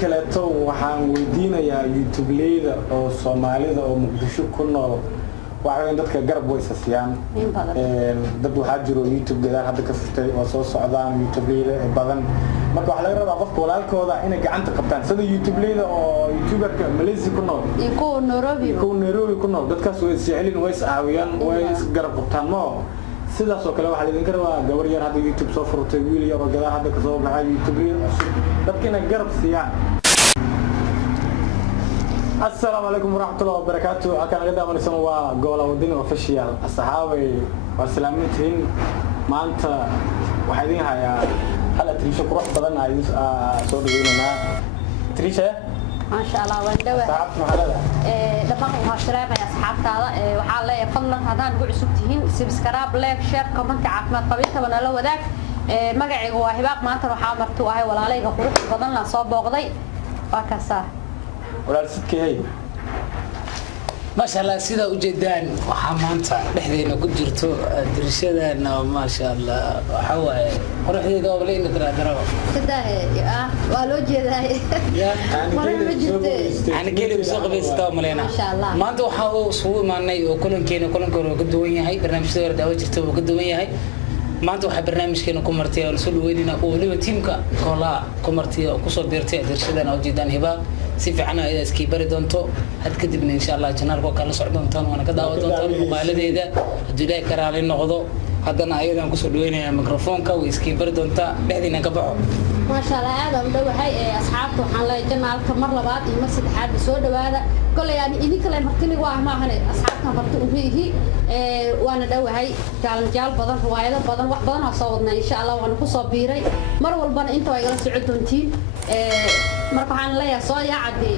kaleeto waxaan weydiinayaa YouTube-leyda oo Soomaalida oo Muqdisho ku nool waxay dadka garab way sasiyaan dad waxaa jiro YouTube gadaal hadda ka furtay oo soo socdaan YouTube-leyda badan marka waxa laga rabaa qofka walaalkooda inay gacanta qabtaan sida YouTube-leyda oo YouTuber-ka Malaysia ku nool iyo Nairobi ku nool dadkaas way isjeceliin way iscaawiyaan way garab qabtaan ma sidaas oo kale waxa la idin karaa gabar yar hadda YouTube soo furtay wiil yar oo gadaal hadda ka soo baxay YouTube-leyda dadkina garab siiyaan السلام عليكم ورحمة الله وبركاته. أكان قد أمر سنوا قول ودين official الصحابي والسلامتين ما أنت وحدين هاي هلا تريشة قروح بدنا عايز صور لنا تريشة ما شاء الله وندوه صعبت محلها لما هو شراب يا أصحاب هذا وحلا يفضل هذا نقول سبتين سبسكرايب لايك شير كومنت عافمة طبيعة وانا لو ذاك مقعي وهباق ما أنت روح عمرتوا هاي ولا عليك قروح بدنا صوب بغضي وكسر ولا سكي هي ما شاء الله سيدا وجدان وحمانتا لحدينا قد جرتو درشدنا ما شاء الله وحواي قرحي دوبلين ترى كده والو جداي يعني قيل بسوق بيستوى ملينا ما شاء الله ما انت وحاو سوو ماني وكلن كانوا قدوين yahay barnaamij soo yardaa jirto oo qadoowan yahay maanta waxa barnaamijkeena ku martay oo soo dhaweydina oo waliba teamka koola ku martay oo ku soo beertay dirshadana oo jeedaan hiba si fiican ay iski bari doonto had kadibna insha Allah channelka kala socon doontaan waana ka daawan doontaan muuqaaladeeda hadii ay karaali noqdo haddana ayadan ku soo dhaweynaya mikrofoonka way iski bari doonta dhexdiina ka baxo ما شاء الله هذا مدوحي أصحابته حنا جمال كمر لبعض يمسك حد بسود وهذا كل يعني إني كلام مرتني واحد ما هني أصحابنا مرتوا فيه وأنا دوحي جال بدن رواية بدن واحد بدن صوتنا إن شاء الله وأنا كصبيري مرة والبنا أنت ويجلس عدون تين مرة حنا لا يا صايع عدي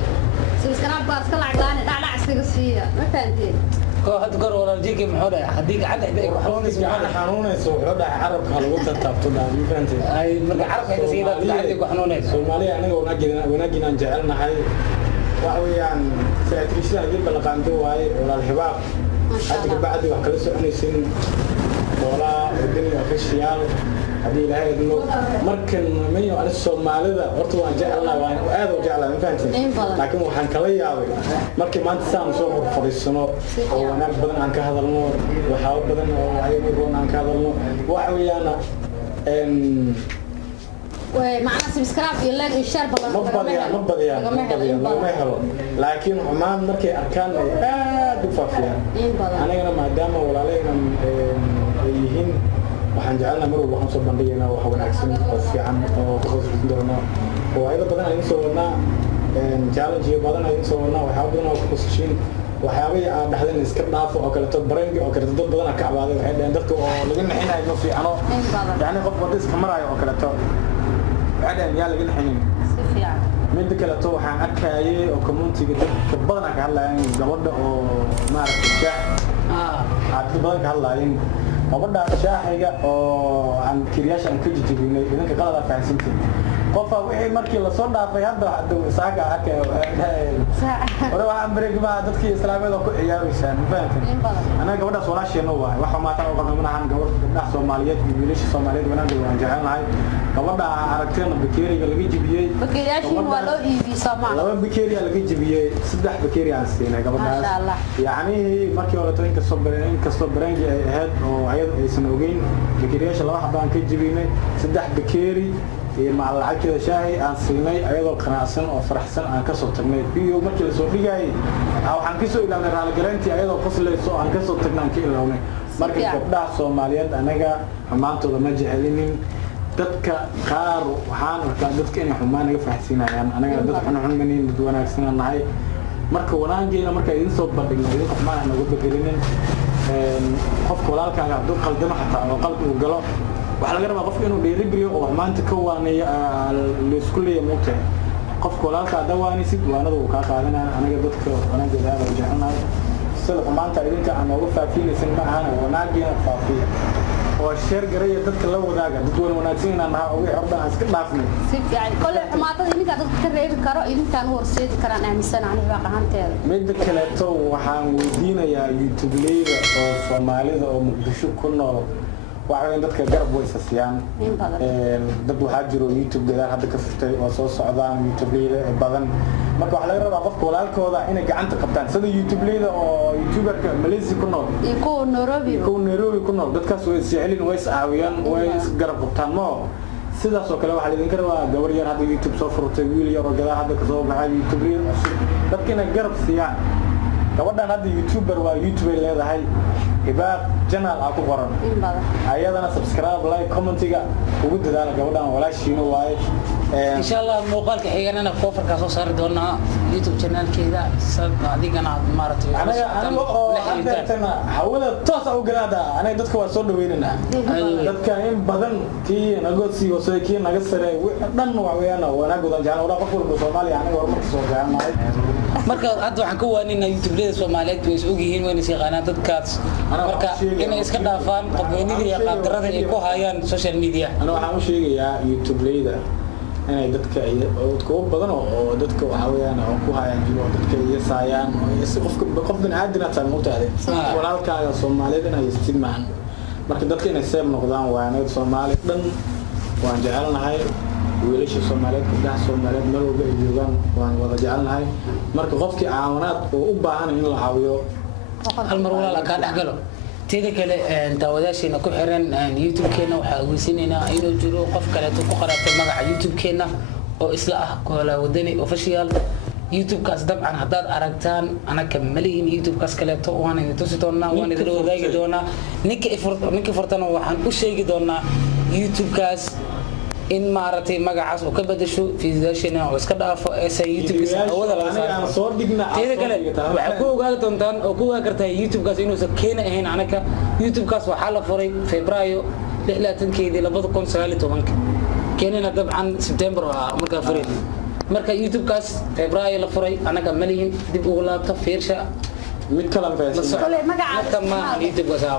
سكراب بارس كل عقلاني لا عسير ما فهمتي هاد قر ولا جيك محورة حديق عد حديق حنونة سوحدة عرب خلوت التابتنا فهمتي أي مرة عرب هذا سيدا حديق حنونة سومالي أنا ونجينا جعلنا هاي وحويان سأتريشنا جيب لقاندو هاي ولا الحباب حتى بعد وكل سنة سن ولا الدنيا في الشيال هذه لهاي إنه مركن منيو على الصومالي ذا ورتوا جعلنا وهذا جعلنا فهمتي لكن وحن كلي عاوي مركن ما تسام صوب فريسنو وأنا بدن عن كهذا النور وحاول بدن وعيبون عن كهذا النور وحويانا ومعنا سبسكرايب يلاقي الشر مبضيا ما يحلو لكن حمام مركي أركان دفافيا أنا ما دام ولا علينا يهين waxaan jecelnahay mar walba waxaan soo bandhigaynaa wax wanaagsan oo fiican oo qof doona oo ayada badan ay soo wadnaa challenge badan ay soo wadnaa waxa badan oo ku qosashin waxyaabay aan dhaxdeen iska dhaafo oo kale to brand oo kale dad badan ka cabaaday waxay dhaheen dadka oo laga naxinayo ma fiicano yani qof wada iska marayo oo kale to waxay dhaheen yaa laga naxinin si fiican mid kale to waxaan arkayay oo community-ga dadka badan ka hadlayaan gabadha oo maaragtay aad badan ka hadlayaan gabadha shaaxiga oo aan kiriyaasha aan ka jijibinay idinka qalada fahansantiin qofa wixii markii la soo dhaafay hadda isaaga arkay waxaan bareegmaa dadkii islaamiyada ku ciyaaraysan fahanteen anaga gabadhaas walaasheena waa waxa maatan oo qadamanahan gabadha Soomaaliyeed iyo wiilasha Soomaaliyeed wanaag waan jecelnahay gabadha aragteena bakeeriga laga jibiyay bakeeriyaashin waa loo iibiyay Soomaaliya laba bakeeriya laga jibiyay saddex bakeeriya aan siinay gabadhaas yani markii hore toonka soo barangi ay ahayd oo ayad aysan ogeyn bakeeriyaasha laba xabaan ka jibinay saddex bakeeri iyo macal lacagteeda shaahi aan siinay ayadoo qanacsan oo faraxsan aan ka soo tagnay iyo markii la soo dhigay waxaan ka soo ilaawnay raali gareyntii ayadoo qoslayso aan ka soo tagnay aan ka ilaawnay markii gabdhaha Soomaaliyeed anaga xumaantooda ma jecelinin dadka qaar waxaan arkaa dadka inay xumaan naga faahfaahinayaan anaga dad xun maniin dad wanaagsan nahay marka wanaageena marka idin soo bandhigno idin xumaan nagu bedelinin qofka walaalkaaga hadduu qaldamo xataa oo qalbi uu galo waxa laga rabaa qofka inuu dhiirigeliyo oo maanta ka waanayo la isku leeyahay moogta qofka walaalka dawaanisid waanada uu ka qaadanaa anaga dadka wanaageeda aad u jecelnahay sida maanta idinka aan uga faafinaysan ma ahan wanaageena faafiya oo sheer garay dadka la wadaaga dad wanaagsan inaan nahay oo wixii ordan iska dhaafnay si fiican kullu xumaatada idinka dadka ka reebi karo idinkaan horseedi karaan aaminsan aan wax ahaanteeda mid kale waxaan weydiinayaa YouTube-leyda oo Soomaalida oo Muqdisho ku nool waxaan dadka garab way sasiyaan dad waxaa jiro YouTube gadaal hadda ka furtay oo soo socdaan YouTube leeyahay badan marka waxa laga rabaa qofka walaalkooda inay gacanta qabtaan sida YouTube leeyahay oo YouTuberka Malaysia ku nool iyo Nairobi ku nool dadkaas way isjecelin way iscaawiyaan way isgarab qabtaan ma sidaas oo kale waxa idin ka rabaa gabar yar hadda YouTube soo furtay wiil yar oo gadaal hadda ka soo baxay YouTube dadkina garab siiyaan gabadhan hadda YouTuber waa YouTuber leedahay hibaaq channel ku qoran ayadana subscribe like commentiga ugu dadaala gabadhan walaashiina waaye insha Allah muuqaalka xigana kofarka soo saari doonaa YouTube channelkeeda adigana maaragtay anaga oo hadda hawada toos u galaada anaga dadka waa soo dhaweynana dadka in badan tii nagoodsi wasay naga sare dhan waa weeyana wanaagodan jaan wada qof walba Soomaaliya anaga hormarka soo gaarnay marka hadda waxaan ka waanina YouTube-leda Soomaaliyeed way isku yihiin wayna shaqaynaa dadkaas marka inay iska dhaafaan qodweynida iyo qaabdarada ay ku hayaan social media ana waxaan u sheegayaa YouTube-leda inay dadka oo badan oo dadka waxa weeyaan oo ku hayaan jiro dadka yeesayaan qof bini'aadan aad tahay walaalkaaga Soomaaliyeed inay isticmaalaan marka dadka inay seeb noqdaan waa inay Soomaali dhan waan jecelnahay wiilasha Soomaaliyeed gabdhaha Soomaaliyeed meel walba ay joogaan waan wada jecelnahay marka qofkii caawinaad oo u baahan in la caawiyo hal mar walaal ka dhaxgalo teeda kale daawadaasheena ku xiran YouTube-keena waxa ogeysiinaynaa inuu jiro qof kale oo ku qaratay magaca YouTube-keena oo isla ah Kola Wadani official YouTube-kaas dabcan haddaad aragtaan anaka malihin YouTube-kaas kale to waan idin tusi doonaa waan idin wadaagi doonaa ninka furtana waxaan u sheegi doonaa YouTube-kaas in maaragtay magacaas oo ka bedesho fiidiyoashina oo iska dhaafo ee YouTube-kiisa awada la saaro soo digna teeda kale waxa ku ogaan doontaan oo ku ogaan kartaa YouTube-kaas inuu Keena ahayn anaka YouTube-kaas waxa la furay Febraayo 16keedii 2019 Keenana dabcan September markaa furay marka YouTube-kaas Febraayo la furay anaka malihin dib ugu laabta fiirsha mid kala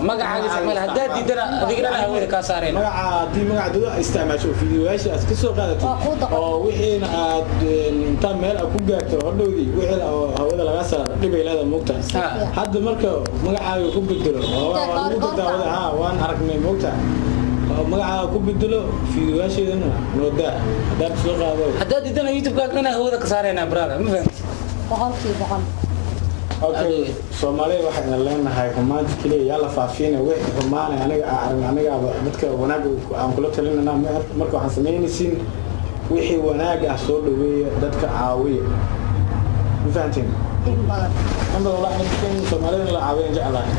magaca isticmaal hadaa diidana adigana hawada ka saareen magaca dad isticmaasho fiidiyoyaasha aad ka soo qaadato oo wixii aad inta meel ku gaarto hodhowdi wixii hawada laga saar dhibaylaada moogta hadda marka magacaaga ku bedelo waan aragnay moogta magacaaga ku bedelo fiidiyoyaasheedana nooda hadaa soo qaado hadaa diidana YouTube-ka kana hawada ka saareen brother ma fahanti okay Soomaaliya waxaan leenahay xumaanta kaliya yaa la faafiyay wixii xumaan aniga dadka wanaag aan kula talinayna marka waxaan sameynaysiin wixii wanaag ah soo dhaweeyo dadka caawiya ma fahanteen amba walaal dadkan Soomaaliya la caawiyo jecelahay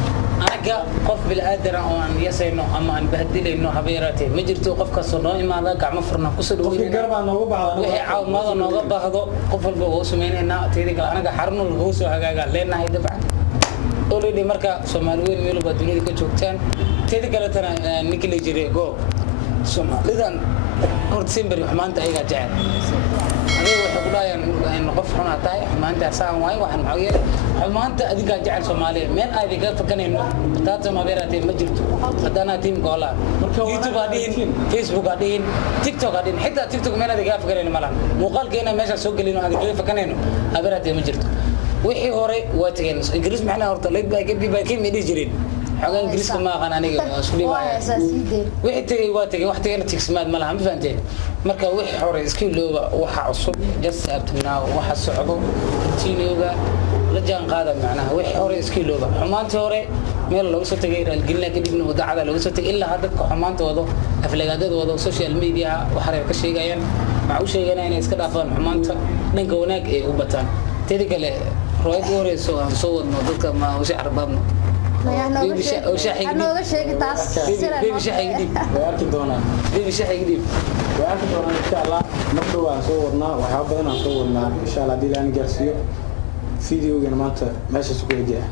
anaga qof bil aadan oo aan yasayno ama aan bahdilayno habeeraatay ma jirto qof ka soo noo imaada gacmo furna ku soo dhaweeyay garba nooga baahdo wixii caawimada nooga baahdo qof walba oo sameeynayna teedii kale anaga xarno lagu soo hagaaga leenahay dabcan already marka Soomaaliyeed meel walba dunida ka joogtaan teedii kale tan ninka la jiray go Soomaalidan horta simbari xumaanta ayaga jecel aniga waxa ku dhaayaan qof xun tahay xumaanta saan waay waxaan xogay xumaanta adiga jecel Soomaaliya meel ay diga fakanayno taas ma beeratay ma jirto hadana team goola YouTube adin Facebook adin TikTok adin xitaa TikTok meel adiga fakanayno malaha muuqaalkeena meesha soo galino adiga fakanayno abeeratay ma jirto wixii hore waa tageen Ingiriis macna horta leed baa ka mid jirin xogaan Ingiriiska ma aqaan aniga isku dhibay wixii tagay waa tagay wax tagay tigsmaad malaha ma fahanteen marka wixii hore iska looba waxa cusub jasaabtuna waxa socdo tiinooga la jaan qaada macnaha wixii hore iska looba xumaantii hore meel lagu soo tagay raalgelina kadibna wadacada lagu soo tagay ilaa hadda xumaantooda aflagaadadooda social media waxa ay ka sheegayaan waxa uu sheeganaa inay iska dhaafaan xumaanta dhanka wanaag ee u bataan teedii kale rooyad horeyso aan soo wadno dadka ma u shacarbadno anooga sheegi taas بيبي شاحي جديد واركي دونا بيبي شاحي جديد واركي دونا إن شاء الله نبدو عن صورنا وحابنا عن صورنا إن شاء الله دي لأن جالسيو فيديو جنمات ماشي سكويديا